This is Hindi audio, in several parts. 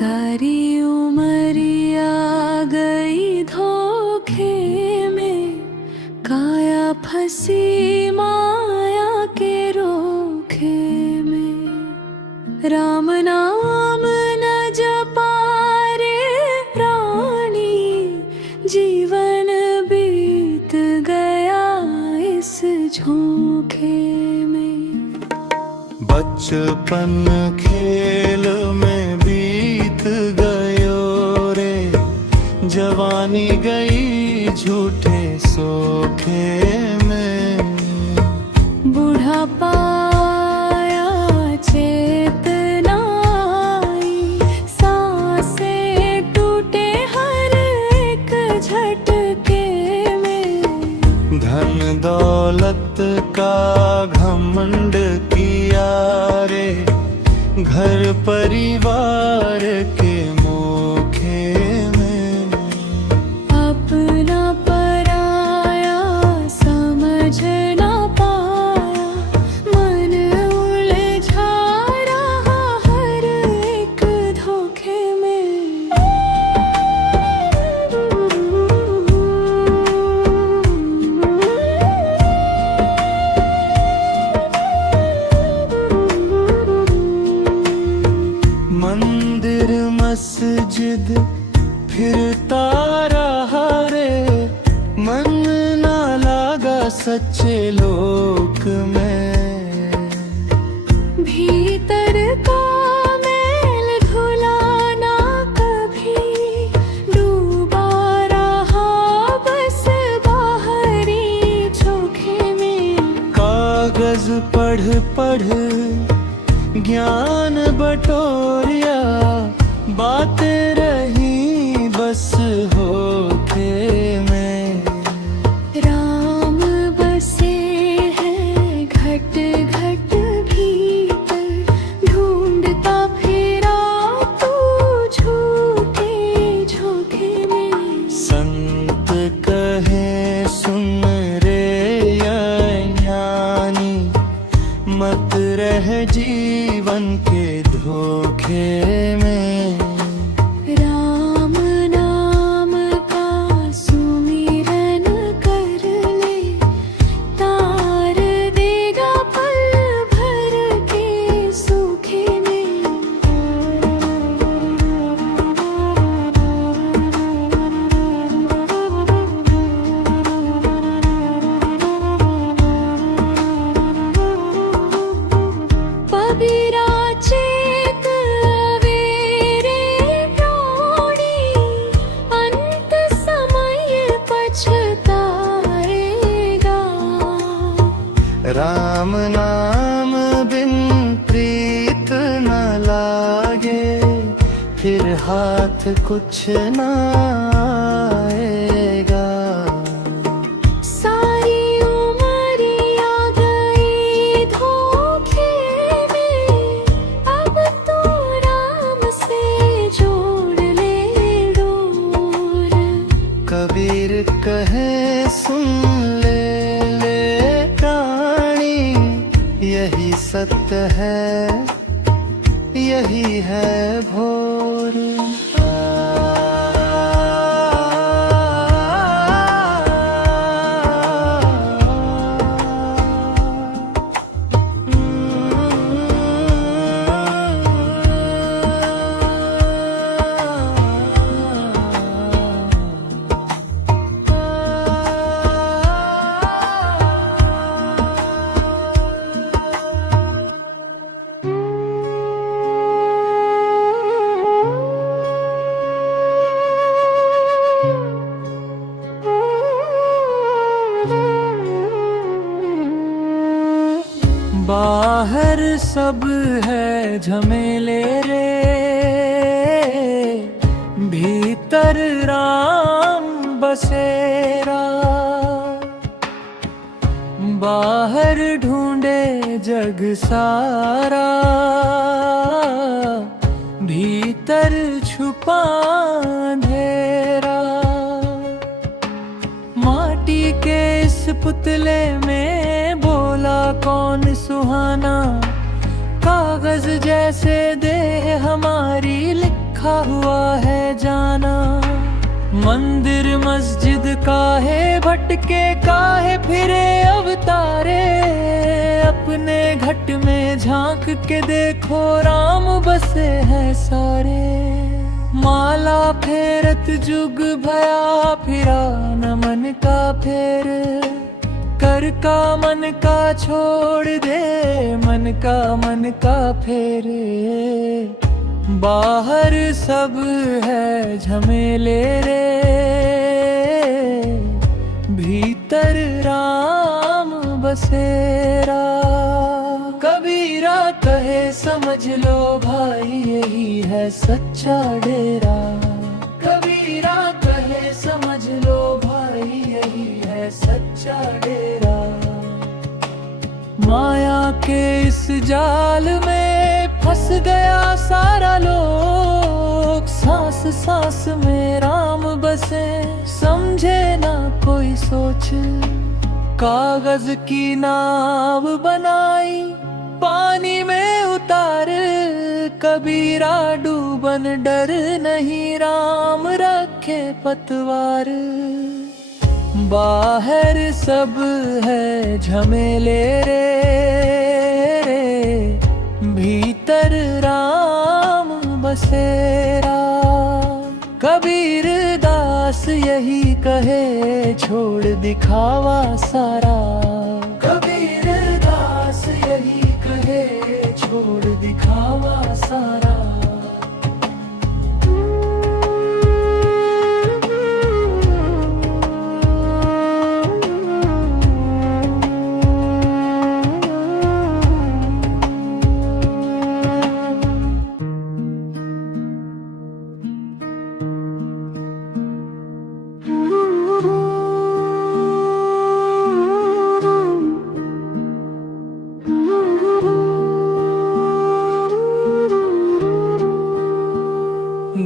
सारी उमरिया गई धोखे में, काया फंसी माया के रोखे में। राम नाम न जपा रे प्राणी, जीवन बीत गया इस झोंके में। बचपन खेल में बीत गयो रे, जवानी गई झूठे सोखे में। बुढ़ापा आया चेतना आई, सांसें टूटे हर एक झटके में। धन दौलत का घमंड किया रे, घर परिवार के मोखे में। अपना पराया समझ ना पाया, मन उलझा रहा हर एक धोखे में। मंदिर मस्जिद फिरता रहा रे, मन ना लागा सच्चे लोक में। भीतर का मैल धुला ना कभी, डूबा रहा बस बाहरी झोंके में। कागज पढ़ पढ़ ज्ञान बटोरिया, बातें रही बस होठे में। राम बसे हैं घट घट भीतर, ढूंढता फिरा तू झूठे झोंके में। संत कहे सुन रे ज्ञानी, मत रह जीवन के धोखे में। राम नाम का सुमिरन कर ले, तार देगा पल भर के सूखे में। पबीरा चेत अवेरे प्राणी, अंत समय पछताएगा। राम नाम बिन प्रीत न लागे, फिर हाथ कुछ न आएगा। सारी उमरिया गई धोखे में, अब तो राम से जोड़ ले डोर। कबीर कहे सुन ले प्राणी, यही सत्य है यही है भोर। बाहर सब है झमेले रे, भीतर राम बसेरा। बाहर ढूंढे जग सारा, भीतर छुपा अंधेरा। माटी के इस पुतले में बोला कौन सुहाना, कागज जैसे देह हमारी लिखा लिखा हुआ है जाना। मंदिर मस्जिद काहे भटके, काहे फिरे अवतारे। अपने घट में झांक के देखो, राम बसे हैं सारे। माला फेरत जुग भया फिरा, न मन का फेर। कर का मन का छोड़ दे, मन का फेरे। बाहर सब है झमेले रे, भीतर राम बसेरा। कबीरा कहे समझ लो भाई, यही है सच्चा डेरा। कबीरा कहे समझ लो भाई, यही है सच्चा डेरा। माया के इस जाल में फंस गया सारा लोग। सांस सांस में राम बसे, समझे ना कोई सोच। कागज की नाव बनाई, पानी में उतार। कबीरा डूबन डर नहीं, राम रखे पतवार। बाहर सब है झमेले रे, भीतर राम बसेरा। कबीर दास यही कहे, छोड़ दिखावा सारा। कबीर दास यही कहे, छोड़ दिखावा सारा।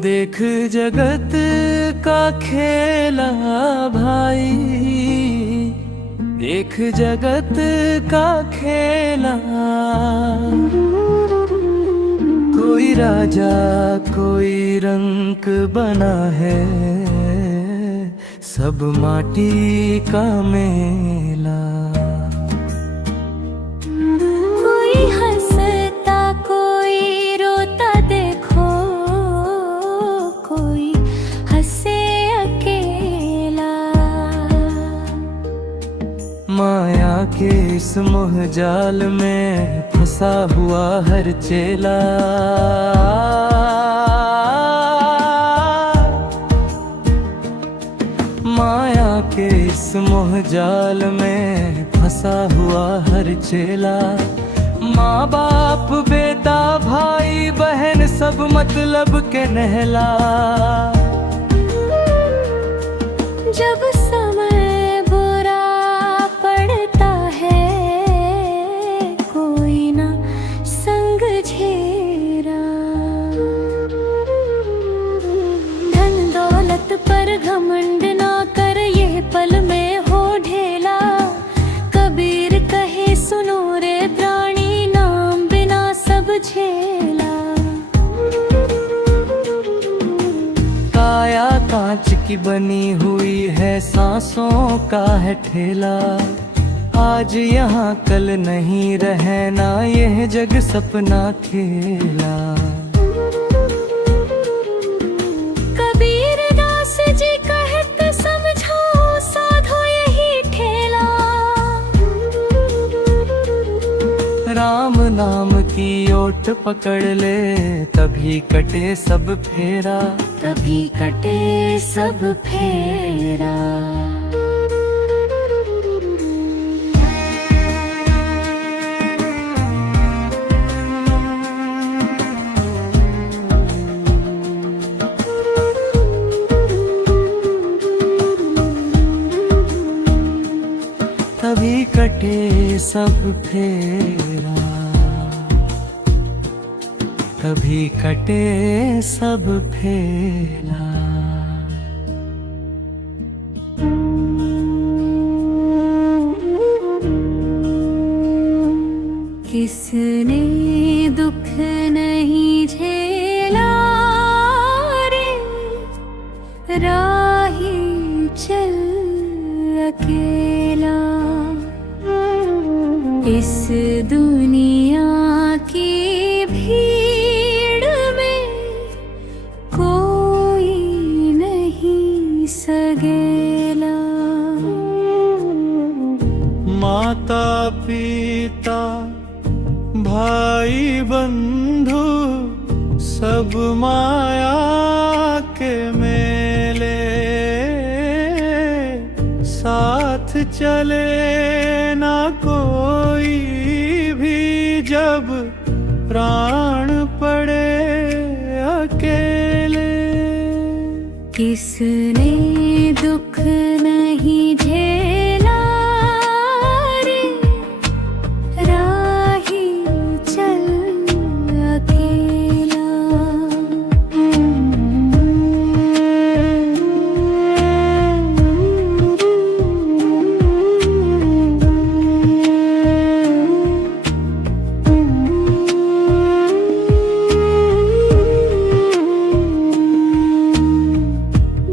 देख जगत का खेला भाई, देख जगत का खेला। कोई राजा कोई रंक बना है, सब माटी का मेला। कोई हंसता कोई रोता देखो, कोई हंसे अकेला। माया के इस मोह जाल में फंसा हुआ हर चेला। माया के इस मोह जाल में फंसा हुआ हर चेला। माँ बाप बेटा भाई बहन सब मतलब के नहला। जब समय बुरा पड़ता है, कोई ना संग झेरा। धन दौलत पर घमंड ना कर, ये पल में हो ढेला। कबीर कहे सुनो रे प्राणी, नाम बिना सब झेला। काया कांच की बनी हुई है, सांसों का है ठेला। आज यहाँ कल नहीं रहना, यह जग सपना खेला। कबीर दास जी कहत समझो, साधो यही ठेला। राम नाम की ओट पकड़ ले, तभी कटे सब फेरा। तभी कटे सब फेरा। तभी कटे सब फेरा। तभी कटे सब फेरा। किसने दुख नहीं झेला, राही चल अकेला। इस दुनिया की भीड़ में कोई नहीं सगेला। माता पिता भाई बंधु सब माया के मेले, साथ चले ना कोई भी जब प्राण पड़े अकेले। किसने दुख नहीं झेला रे, राही चल अकेला।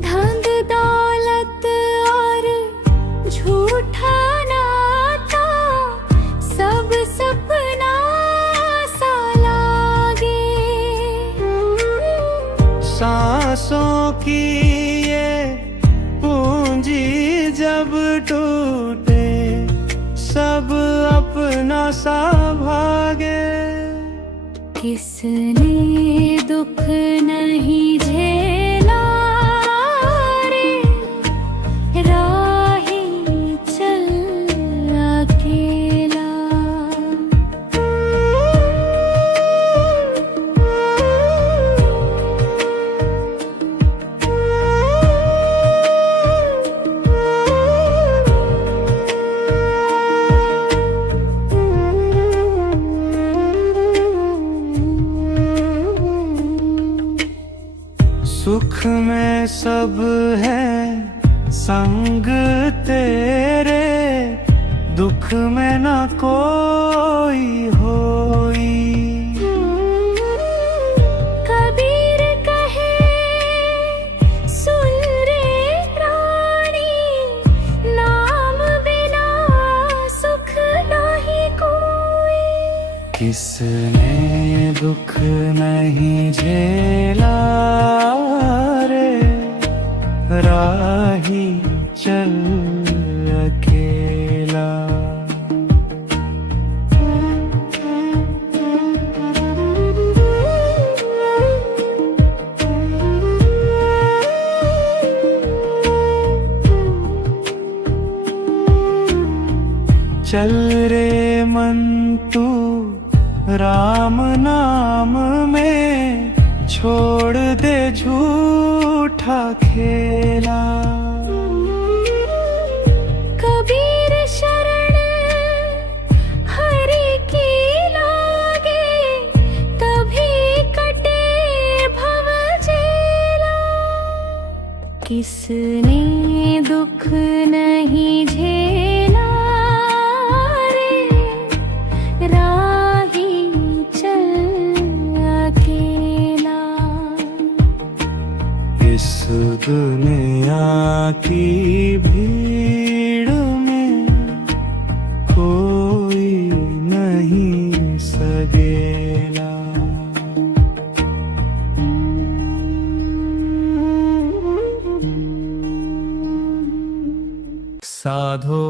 धन दौलत और झूठा नाता सब सपना सा लागे। सांसों की ये पूंजी जब टूटे सब अपना सा भागे। किसने दुख नहीं झेला रे, राही चल अकेला। सुख में सब है संग तेरे, दुख में न कोई होई। कबीर कहे सुन रे प्राणी, नाम बिना सुख नहीं कोई। किसने दुख नहीं झेला रे, राही चल अकेला। चल रे मन तू राम नाम में, छोड़ दे झूठा खेला। कबीर शरण हरि की लागे, तभी कटे भव जेला। किसने दुख नहीं झेला रे, राही चल अकेला। इस दुनिया की भीड़ में कोई नहीं सगेला। साधो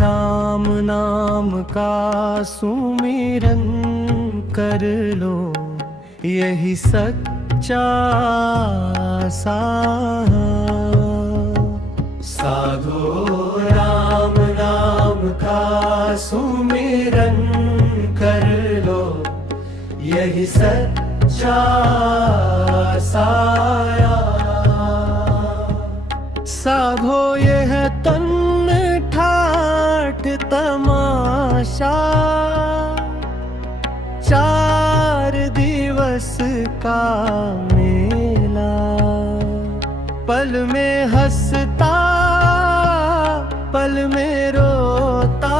राम नाम का सुमिरन कर लो, यही सच्चा साधो राम नाम का सुमिरन कर लो, यही सच्चा साया। साधो यह तन ठाठ तमाशा, 4 दिवस का मेला। पल में हंसता पल में रोता,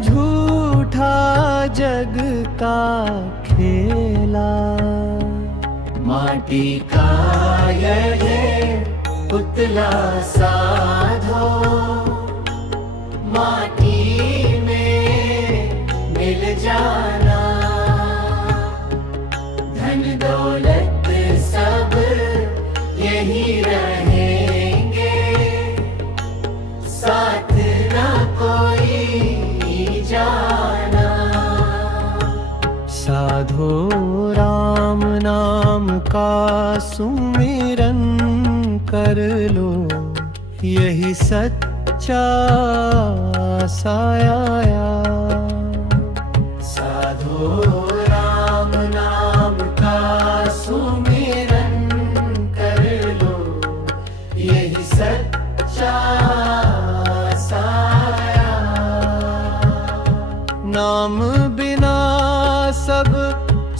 झूठा जग का खेला। माटी का ये पुतला साधो माटी में मिल जाना, धन दौलत सब यही रहेंगे, साथ ना कोई जाना। साधो राम नाम का सुमिरन कर लो, यही सच्चा साया। साधो राम नाम का सुमिरन कर लो, यही सच्चा साया। नाम बिना सब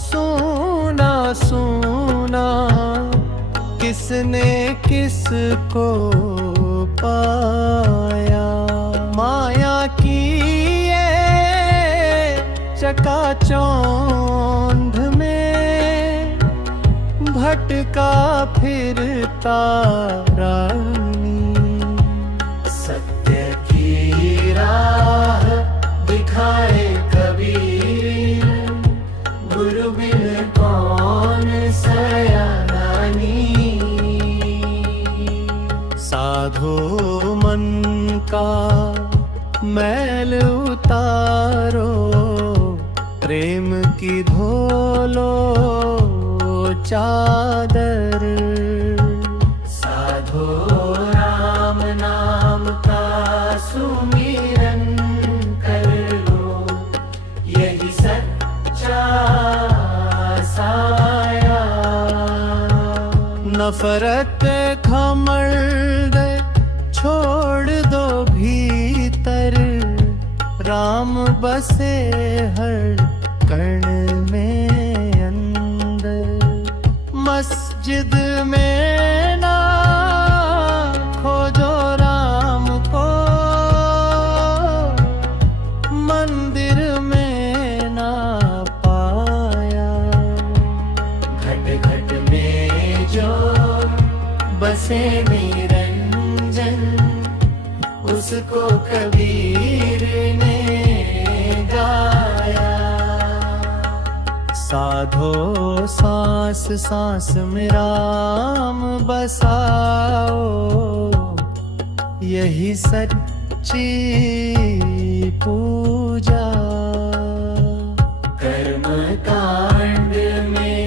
सोना सोना, किसने किसको पाया। माया की ये चकाचौंध में भटका फिरता रानी, सत्य की राह दिखाए कबीर, गुरु बिन कौन सयानी। साधो मन का मैल उतारो, प्रेम की धोलो चादर। साधो राम नाम का सुमिरन कर लो, यही सच्चा साया। नफरत घमंड छोड़ दो भीतर, राम बसे हर कण में अंदर। मस्जिद में ना खोजो राम को, मंदिर में ना पाया। घट घट में जो बसे निरंजन, उसको कबीर ने गाया। साधो सांस सांस में राम बसाओ, यही सच्ची पूजा। कर्म कांड में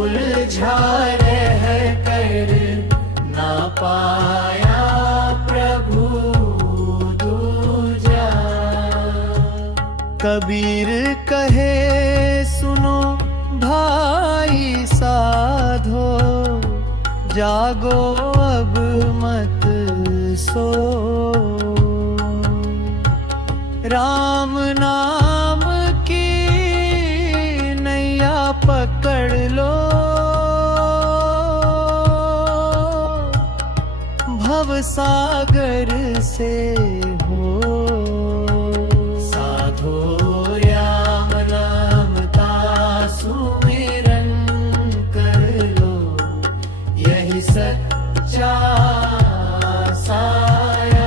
उलझा रह कर ना पाया प्रभु दूजा। कबीर कहे सुनो भाई साधो, जागो अब मत सो। राम नाम की नैया पकड़ लो, भव सागर से हो। साधो राम नाम का सुमिरन कर लो, यही सच्चा साया।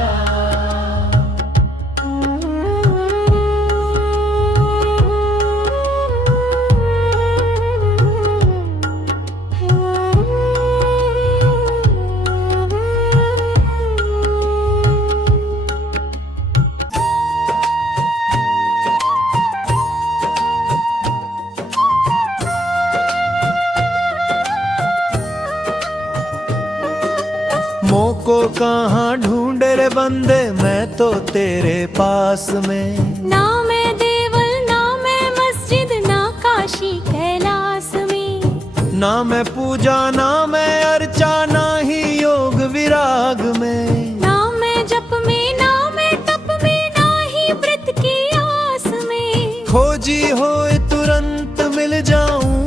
मोको कहाँ ढूंढे रे बंदे, मैं तो तेरे पास में। ना मैं देवल ना मैं मस्जिद, ना काशी कैलाश में। ना मैं पूजा ना मैं अर्चा, ना ही योग विराग में। ना मैं जप में ना मैं तप में, ना ही व्रत की आस में। खोजी होए तुरंत मिल जाऊं,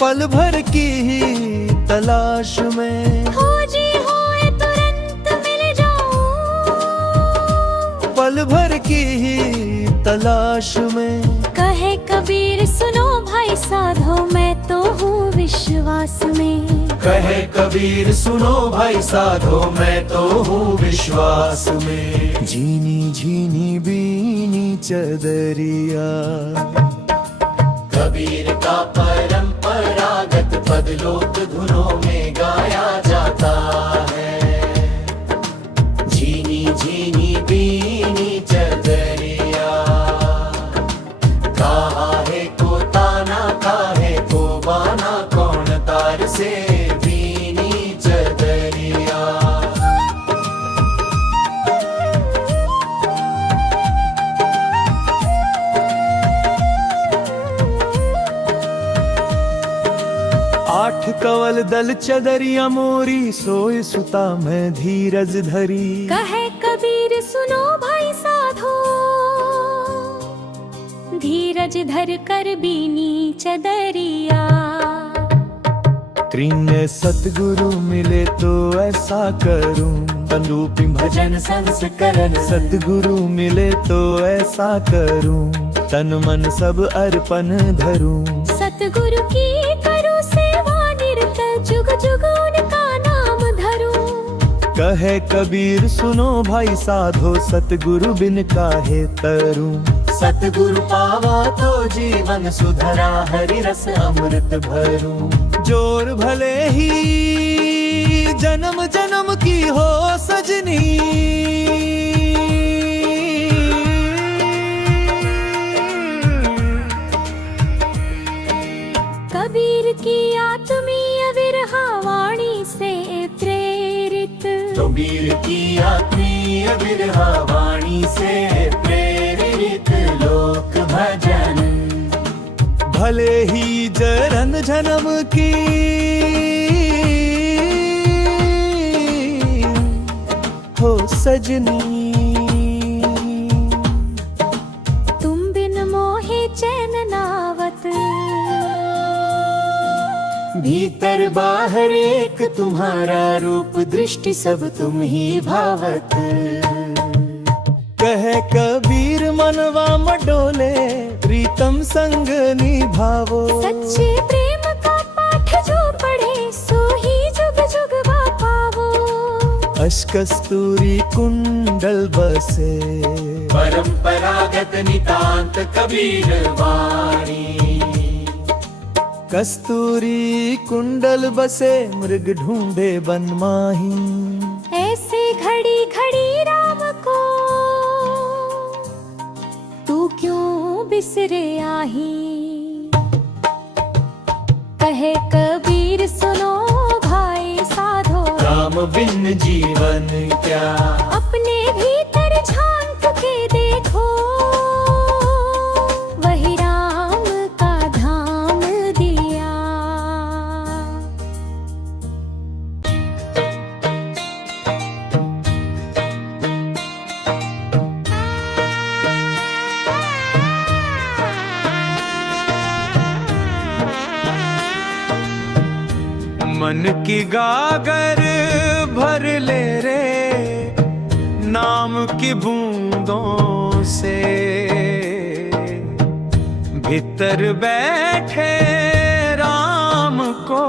पल भर की ही तलाश में। खोजी होए तुरंत मिल जाऊं, पल भर की ही तलाश में। कहे कबीर सुनो भाई साधो, मैं तो हूँ विश्वास विश्वास में। कहे कबीर सुनो भाई साधो मैं तो हूँ विश्वास में। झीनी झीनी बीनी चदरिया, कबीर का परंपरागत पद लोक धुनों में गाया जाता है। झीनी झीनी बीनी चदरिया, कहा है को ताना काहे को बाना, कौन तार से बीनी चदरिया। आठ कवल दल चदरिया मोरी, सोए सुता मैं धीरज धरी। कहे कबीर सुनो भाई साधो, धीरज धर कर बीनी चदरिया। त्रिने सतगुरु मिले तो ऐसा करूं, अनुरूपी भजन संस्करण। सतगुरु मिले तो ऐसा करूं, तन मन सब अर्पण धरूं। सतगुरु की करूं सेवा निरत, जुग जुग उनका नाम धरूं। कहे कबीर सुनो भाई साधो, सतगुरु बिन काहे तरूं। सतगुरु पावा तो जीवन सुधरा, हरि रस अमृत भरूं। जोर भले ही जन्म जन्म की हो सजनी, कबीर की आत्मीय विरहा वाणी से प्रेरित। कबीर की आत्मीय विरहा वाणी से प्रेरित लोक भजन। भले ही जन्म जन्म की हो सजनी, तुम बिन मोहे चैन नावत। भीतर बाहर एक तुम्हारा रूप, दृष्टि सब तुम ही भावत। कहे कबीर मनवा मडोले, प्रीतम संग निभावो। सच्चे प्रेम का पाठ जो पढ़े, सो ही जुग जुग पावो। अशकस्तूरी कुंडल बसे, परंपरागत नितांत कबीर वाणी। कस्तूरी कुंडल बसे, मृग ढूंढे बन माही। ऐसे घड़ी घड़ी राम को तू क्यों बिसरे आही। कहे कबीर सुनो भाई साधो, राम बिन जीवन क्या। अपने भीतर झांक के देखो, वही राम का धाम दिया। मन की गागर भर ले रे, नाम की बूंदों से। भीतर बैठे राम को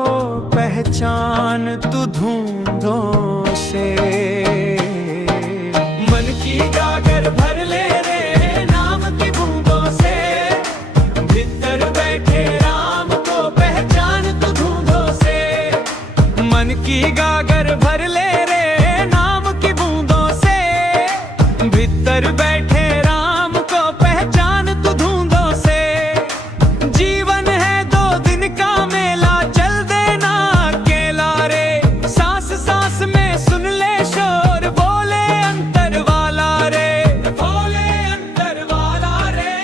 पहचान तू धूंधों से। मन की गागर भर ले रे, नाम की बूंदों से। भीतर बैठे राम को पहचान तू धूंधों से। मन की गागर भर ले रे, नाम की बूंदों से। भीतर बैठे राम को पहचान तू धूंधों से। जीवन है दो दिन का मेला, चल देना अकेला रे। सांस सांस में सुन ले शोर, बोले अंतर वाला रे, बोले अंतर वाला रे।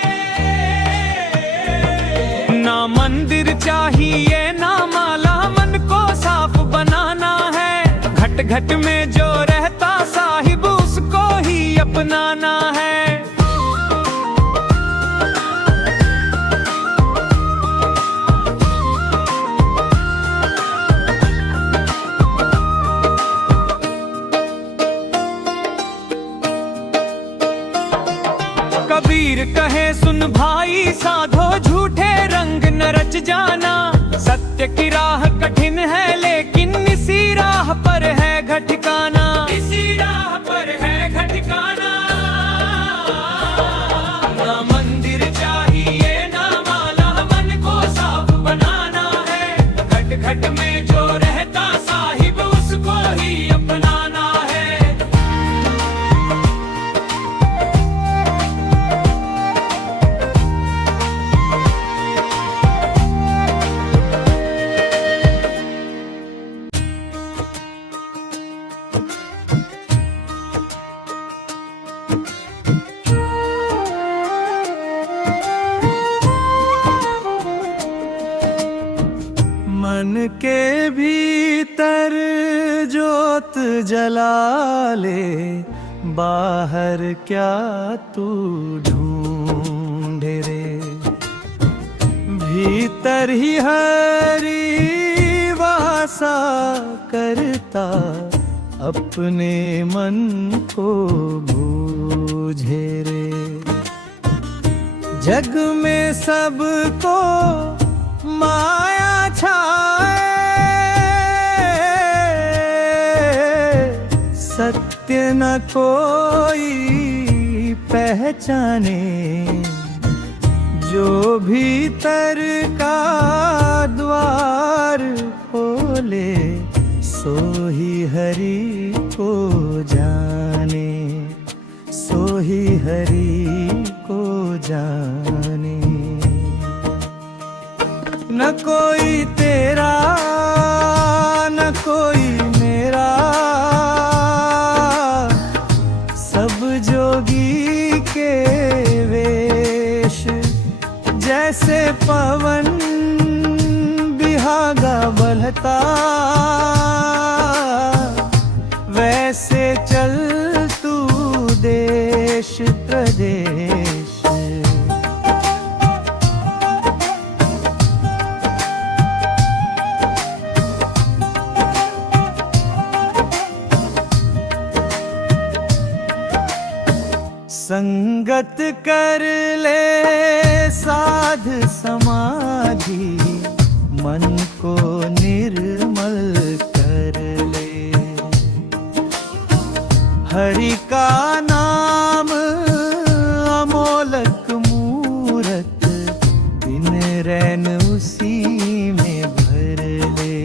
ना मंदिर चाहिए ना माला, मन को साफ बनाना है। घट घट में जो रहता साहिब, उसको ही अपनाना है। कबीर कहे सुन भाई साधो, झूठे रंग न रच जाना। सत्य की राह कठिन घट में जो रहता साहिब उसको ही अपनाना है। मन के भीतर जोत जला ले, बाहर क्या तू ढूंढे रे। भीतर ही हरी वासा करता, अपने मन को बूझे रे। जग में सबको माया छाए, सत्य न कोई पहचाने। जो भीतर का द्वार खोले, सो ही हरि को जाने, सो ही हरि को जाने। न कोई तेरा न कोई मेरा, सब जोगी के वेश। जैसे पवन बिहागा बहता, वैसे चल तू देश प्रदेश। संगत कर ले साध समाधि, मन को निर्मल कर ले। हरि का नाम अमोलक मूरत, दिन रैन उसी में भर ले।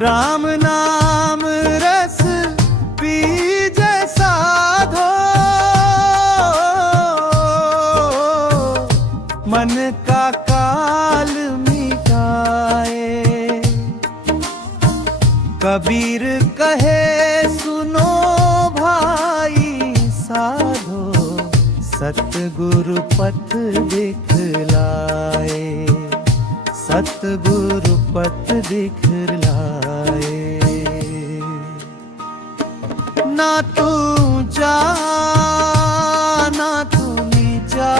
राम नाम रस पीजे साधो, मन का काल मिटाए। कबीर कहे सुनो भाई साधो, सतगुरु पथ दिखलाए, सतगुरु पथ दिखलाए। ना तू ऊंचा ना तू नीचा,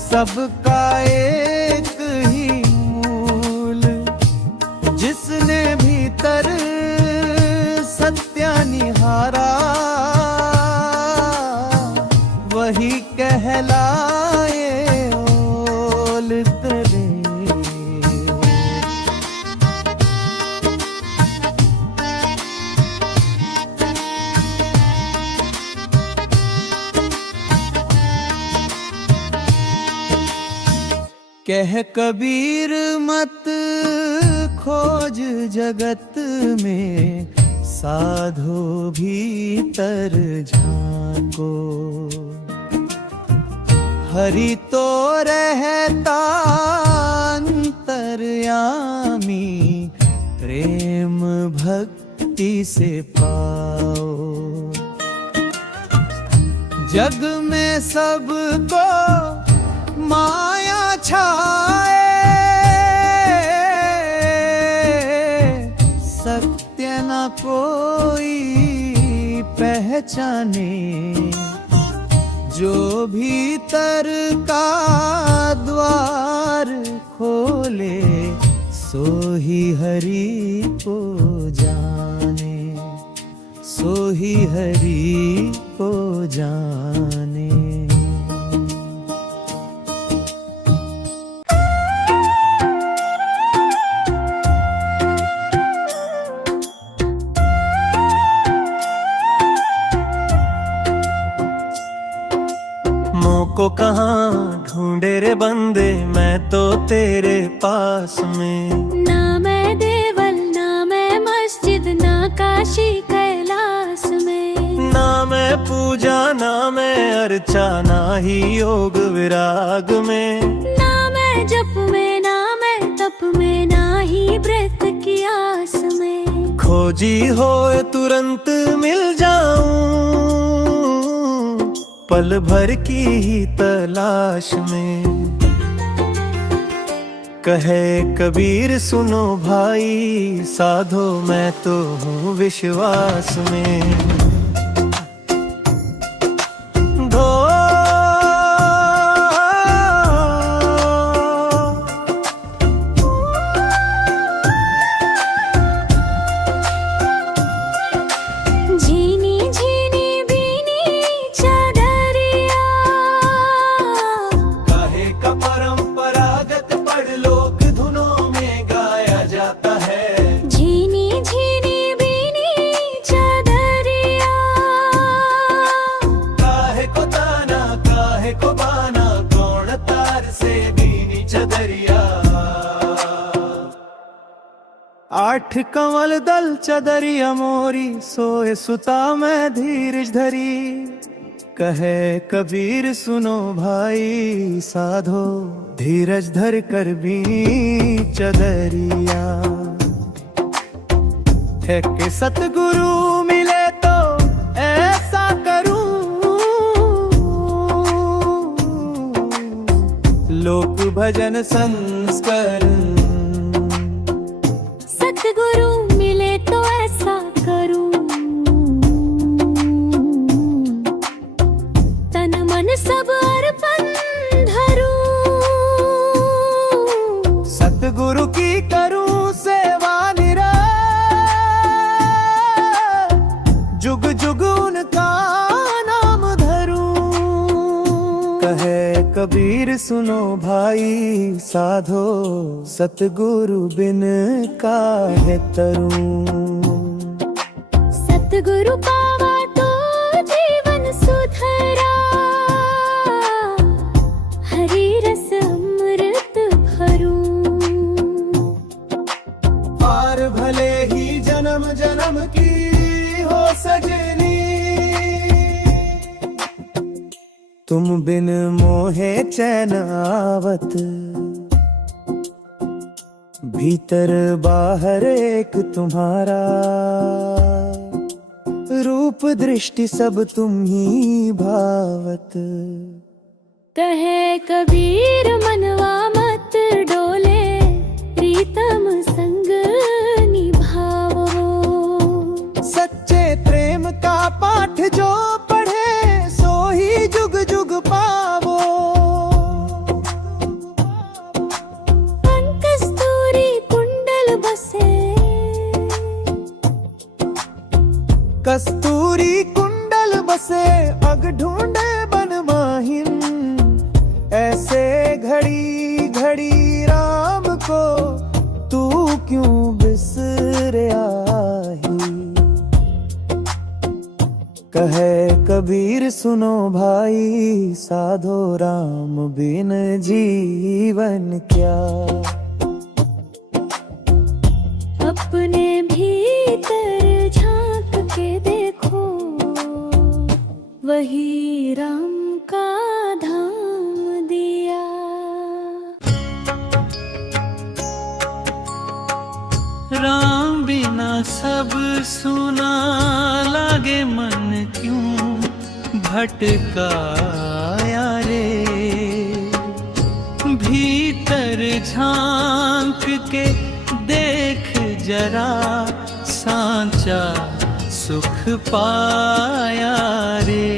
सबका एक ही मूल। जिसने भीतर सत्य निहारा, वही कहलाए ओल तले। कह कबीर मत खोज जगत में, साधो भीतर झांको। हरि तो रहता अंतर्यामी, प्रेम भक्ति से पाओ। जग में सबको माया छाए, सत्य न कोई पहचाने। जो भीतर का द्वार खोले, सो ही हरि को जाने, सो ही हरि को जाने। को कहाँ ढूंढे रे तेरे बंदे मैं तो तेरे पास में। ना मैं देवल ना मैं मस्जिद ना काशी कैलाश में। ना मैं पूजा ना मैं अर्चा ना ही योग विराग में। ना मैं जप में ना मैं तप में ना ही व्रत की आस में। खोजी होए तुरंत मिल जाऊं पल भर की ही तलाश में। कहे कबीर सुनो भाई साधो मैं तो हूँ विश्वास में। आठ कंवल दल चदरिया मोरी सोए सुता मैं धीरज धरी। कहे कबीर सुनो भाई साधो धीरज धर कर भी चदरिया। है कि सतगुरु मिले तो ऐसा करूं लोक भजन संस्करण। सतगुरु मिले तो ऐसा करूं तन मन सब अर्पण धरूं। सतगुरु की करूं सेवा निरंतर जुग जुग उनका नाम धरूं। कहे कबीर सुनो भाई साधो सतगुरु बिन काहे तरूं। सतगुरु पावा तो जीवन सुधरा हरि रस अमृत भरूं। पार भले ही जन्म जन्म की हो सजनी तुम बिन मोहे चैन आवत। भीतर बाहर एक तुम्हारा रूप दृष्टि सब तुम ही भावत। कहे कबीर मनवा मत डोले प्रीतम संग निभावो। सच्चे प्रेम का पाठ जो पढ़े सो ही जुग जुग पावो। कस्तूरी कुंडल बसे कस्तूरी कुंडल बसे अग ढूंढे बन माहिन। ऐसे घड़ी घड़ी राम को तू क्यों बिसरा ही। कहे कबीर सुनो भाई साधो राम बिन जीवन क्या। अपने भीतर झांक के देखो वही राम का धाम दिया। राम बिना सब सुना लागे मन क्यों भटकाया रे। भीतर झांक के देख जरा सांचा सुख पाया रे।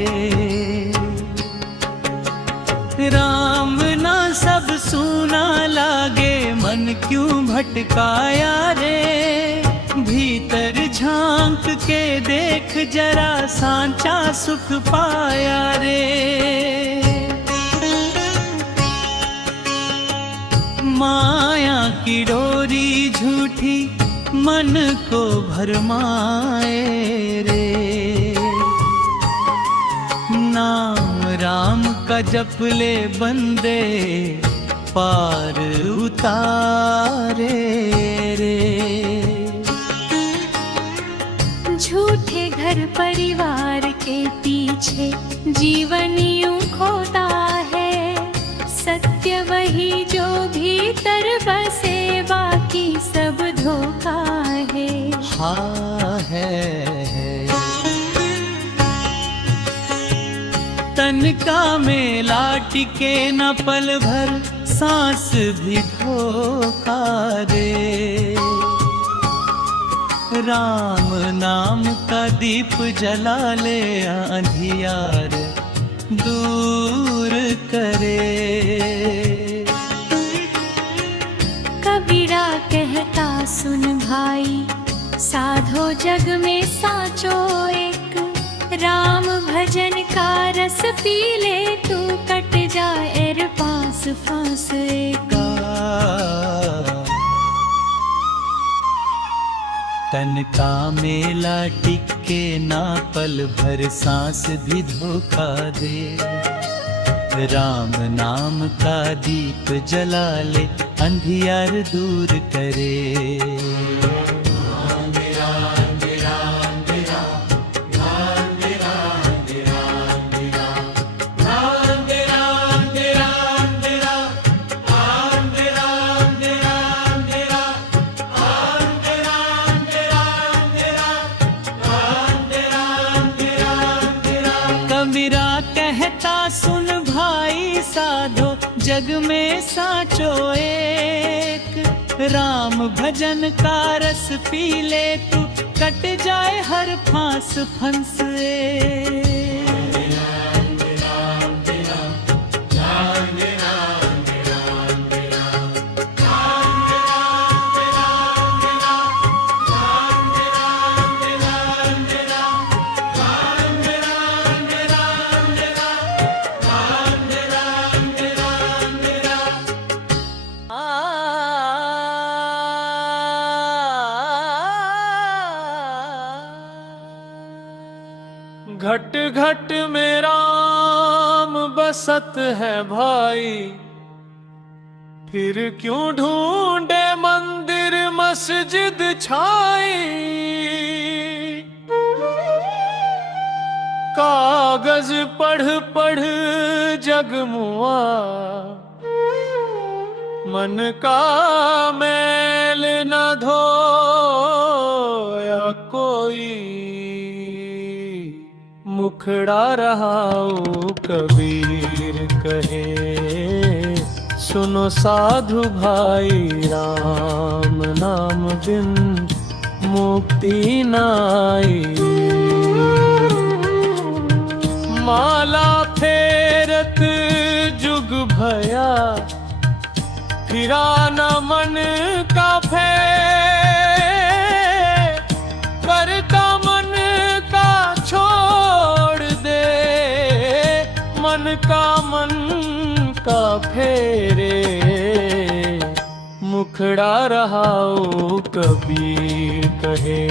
राम ना सब सुना लागे मन क्यों भटकाया रे। भीतर झांक के देख जरा सांचा सुख पाया रे। माया की डोरी झूठी मन को भरमाए रे। नाम राम का जप ले बंदे पार उतारे रे। झूठे घर परिवार के पीछे जीवन यूं खोता है, सत्य वही जो भीतर बसे, बाकी सब धोखा है। हाँ है। तन का मेला टिके न पल भर, सांस भी धोखा दे। राम नाम का दीप जला ले, अंधियार दूर करे। कबीरा कहता सुन भाई, साधो जग में साचो एक, राम भजन का रस पी ले तू, कट जाए पास फांस का। तन का मेला टिके ना पल भर, सांस भी धोखा दे। राम नाम का दीप जला ले, अंधियार दूर करे। कबीरा कहता सुन भाई, साधो जग में साचो एक, राम भजन का रस पी ले तू, कट जाए हर फांस फंस। घट घट में राम बसत है भाई, फिर क्यों ढूंढे मंदिर मस्जिद छाई। कागज पढ़ पढ़ जगमुआ, मन का मैल न धोया कोई। मुखड़ा रहाओ कबीर कहे, सुनो साधु भाई, राम नाम बिन मुक्ति नाई। माला फेरत जुग भया, फिरा न मन का फेर, करता मन का छोड़ दे, मन का फेरे। मुखड़ा रहाओ कबीर कहे,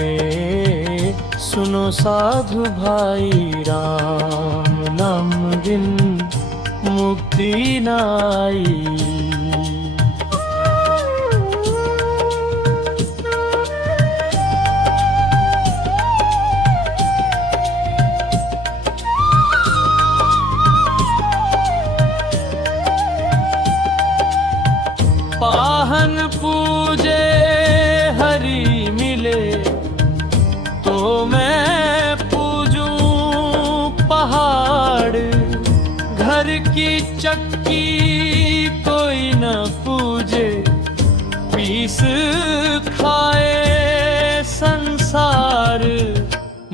सुनो साधु भाई, राम नाम बिन मुक्ति नाई। पाहन पूजे हरि मिले, तो मैं पूजूं पहाड़। घर की चक्की कोई न पूजे, पीस खाए संसार।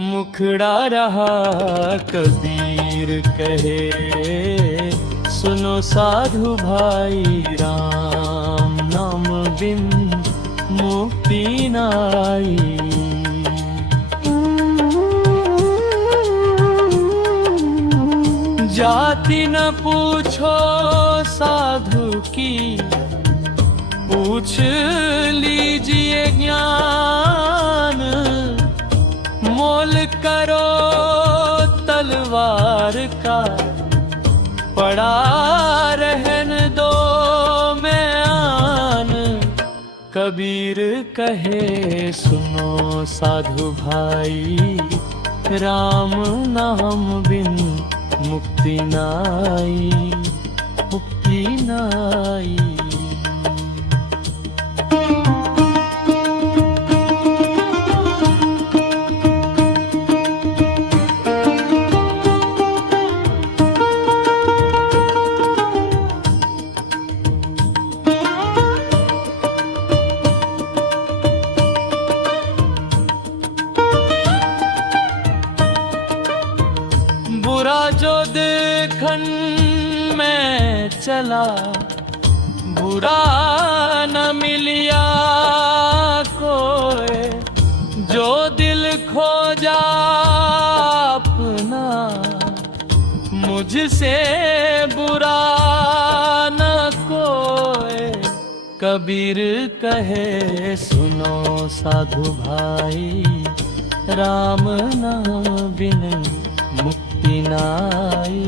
मुखड़ा रहा कबीर कहे, सुनो साधु भाई, राम नाम बिन मुक्ति नाई। जाति न पूछो साधु की, पूछ लीजिए ज्ञान। मोल करो तलवार का, पड़ा रहन दो कबीर कहे सुनो साधु भाई, राम नाम बिन मुक्ति नाई, मुक्ति नाई। बुरा जो देखन में चला, बुरा न मिलिया कोई, जो दिल खोजा अपना, मुझसे बुरा न कोई। कबीर कहे सुनो साधु भाई, राम नाम बिन मुक्ति नाई,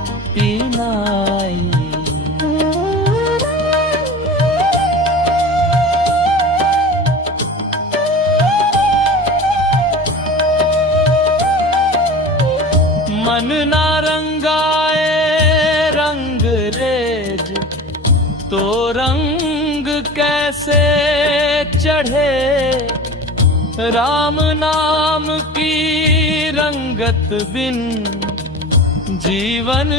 मुक्ति नाई। मन ना रंगाए रंग रेज, तो रंग कैसे चढ़े। राम नाम की रंगत बिन जीवन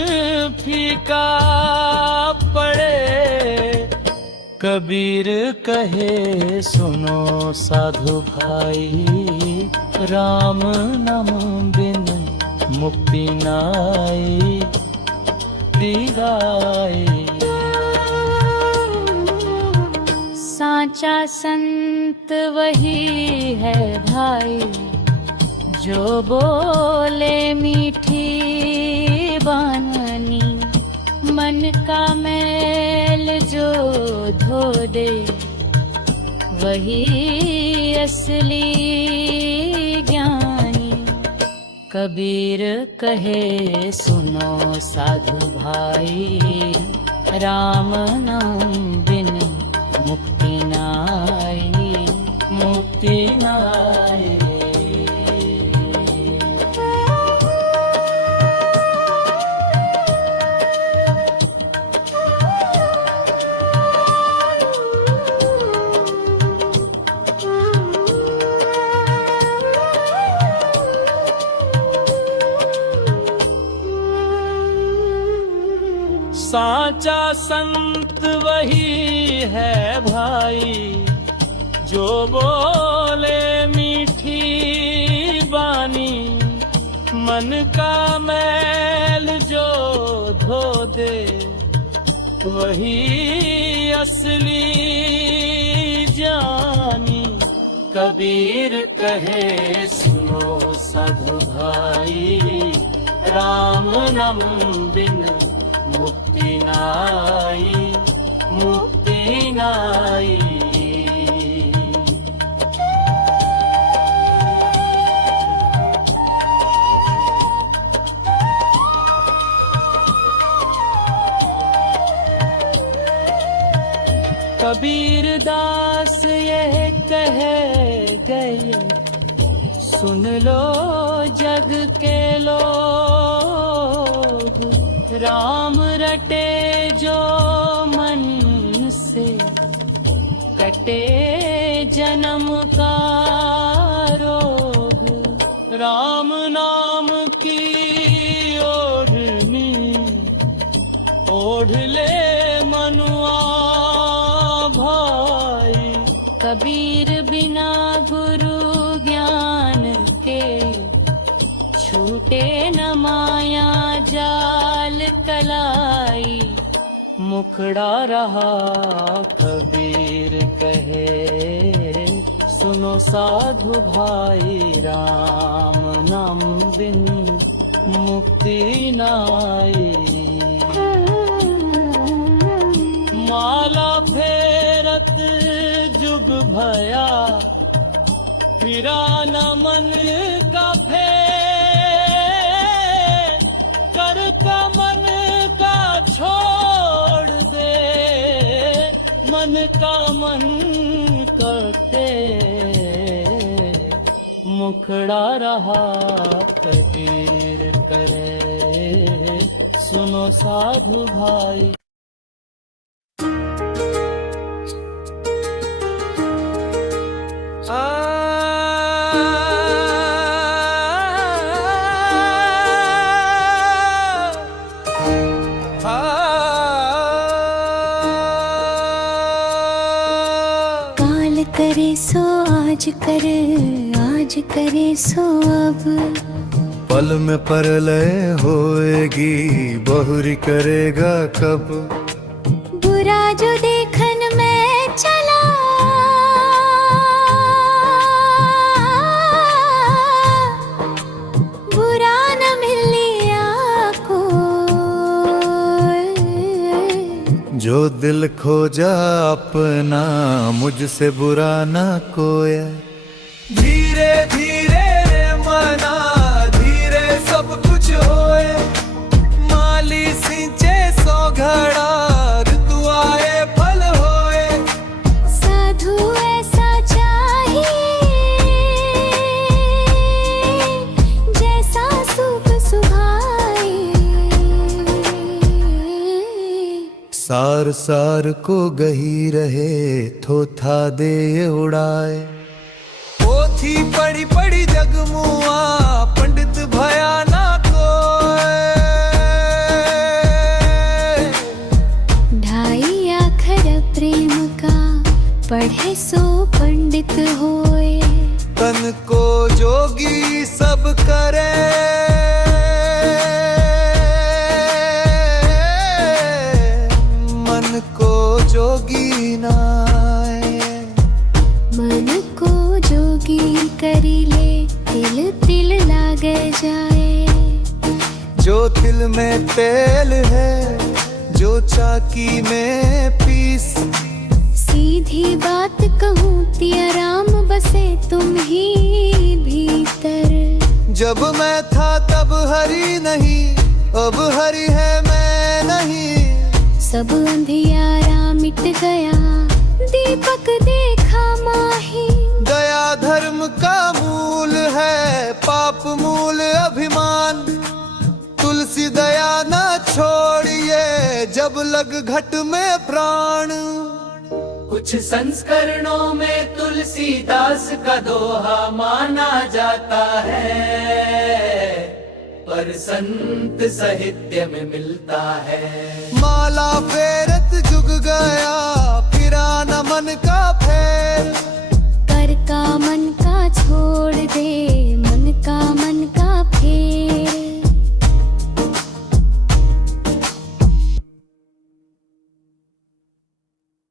फीका पड़े। कबीर कहे सुनो साधु भाई, राम नाम बिन मुक्ति नाई, दीदाई। साचा संत वही है भाई, जो बोले मीठी बानी, मन का मैल जो धो दे, वही असली ज्ञानी। कबीर कहे सुनो साधु भाई, राम नाम बिन मुक्ति नाई, मुक्ति नाई। साचा संत वही है भाई, जो बोले मीठी बानी, मन का मैल जो धो दे, वही असली जानी। कबीर कहे सुनो साधु भाई, राम नाम बिन मुक्ति नाई, मुक्ति नाई। कबीर दास यह कह गए, सुन लो जग के लोग, राम रटे जो मन से, कटे जन्म का रोग। राम नाम की ओढ़नी ओढ़ ले मनुआ भाई। कबीर बिना गुरु ज्ञान के, छूटे न माया जाल कलाई। मुखड़ा रहा कबीर कहे सुनो साधु भाई, राम नाम बिन मुक्ति नाई। माला फेरत जुग भया, फिरा न मन का फेर, कर का मन का छोड़ दे, मन का मन करते मुखड़ा रहा कबीर करे सुनो साधु भाई। काल करे सो आज कर, आज करे सो अब। पल में परलय होएगी, बहुरी करेगा कब। बुरा जो देखन में चला, बुरा न मिलिया को। जो दिल खोजा अपना, मुझसे बुरा ना कोई। धीरे धीरे रे मना, धीरे सब कुछ होए। माली सिंचे सो घड़ा, ऋतु आए फल होए। साधु ऐसा चाहिए, जैसा सुख सुहाए। सार सार को गही रहे, थोथा दे उड़ाए। पोथी पढ़ी पढ़ी जगमुआ, पंडित भया ना कोई। ढाई आखर प्रेम का, पढ़े सो पंडित होए। तन को जोगी सब करे, मन को जोगी नाए। मन को जोगी करी ले, तिल तिल लागे जाए। जो तिल में तेल है, जो चाकी में पीस। सीधी बात कहूँ तिया राम, बसे तुम ही भीतर। जब मैं था तब हरि नहीं, अब हरि है मैं नहीं। सब अंधियारा मिट गया, दीपक देखा माही। दया धर्म का मूल है, पाप मूल अभिमान। तुलसी दया न छोड़िए, जब लग घट में प्राण। कुछ संस्करणों में तुलसीदास का दोहा माना जाता है, पर संत साहित्य में मिलता है। माला फेर